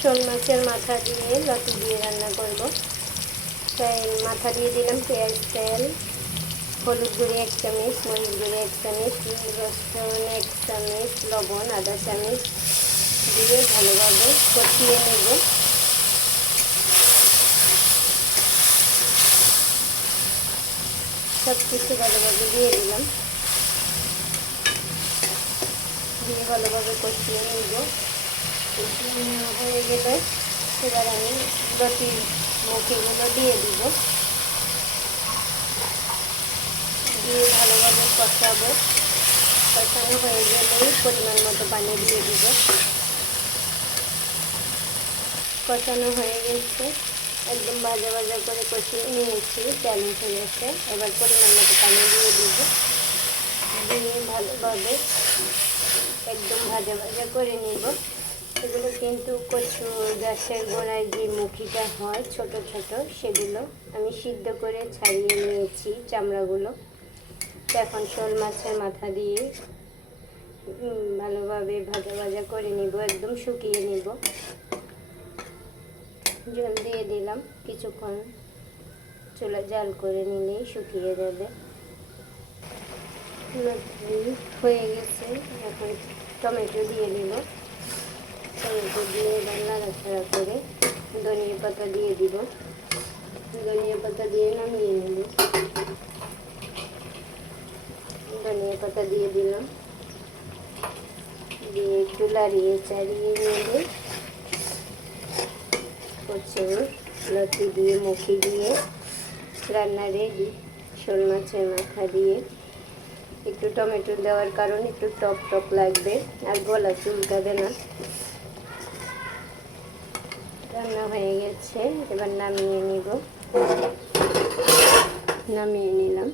শোল মাছের মাথা দিয়ে লতি দিয়ে রান্না করব। তাই মাথা দিয়ে দিলাম পেঁয়াজ, তেল, হলুদ গুঁড়ি 1 চামচ, মরিচ গুঁড়ি 1 চামচ, রসুন 1 চামচ, লবণ আধা চামচ দিয়ে ভালোভাবে কষিয়ে নেব। সব কিছু ভালোভাবে দিয়ে দিলাম, দিয়ে ভালোভাবে কষিয়ে নেব। কষিয়ে নেওয়া হয়ে গেলে এবার আমি লতির মুখিগুলো দিয়ে দিব, দিয়ে ভালোভাবে কষাবো। কষানো হয়ে গেলেই পরিমাণ মতো পানি দিয়ে দিব। কষানো হয়ে গেছে, একদম ভাজা ভাজা করে কষিয়ে নিয়েছি, তেল উঠে গেছে। এবার পরিমাণ মতো পানি দিয়ে দিব, দিয়ে ভালোভাবে একদম ভাজা ভাজা করে নিব। এগুলো কিন্তু কচু গাছের গোড়ায় যে মুখিটা হয় ছোট ছোট, সেগুলো আমি সিদ্ধ করে ছাড়িয়ে নিয়েছি চামড়াগুলো। এখন শোল মাছের মাথা দিয়ে ভালোভাবে ভাজা ভাজা করে নিব, একদম শুকিয়ে নিব। জল দিয়ে দিলাম, কিছুক্ষণ চুলা জাল করে নিলেই শুকিয়ে যাবে। হয়ে গেছে, এখন টমেটো দিয়ে দিব। টমেটো দিয়ে নাড়াচাড়া করে ধনিয়া পাতা দিয়ে দিব। ধনিয়া পাতা দিয়ে নামিয়ে নেব। ধনিয়া পাতা দিয়ে দিলাম, দিয়ে একটু লাড়িয়ে চাড়িয়ে নেবে। কচুর লতি দিয়ে মুখি দিয়ে রান্না রেডি। শোল মাছের মাথা দিয়ে একটু টমেটো দেওয়ার কারণে একটু টক টক লাগবে, আর গলা চুলকাবে না। রান্না হয়ে গেছে, এবার নামিয়ে নিব। নামিয়ে নিলাম।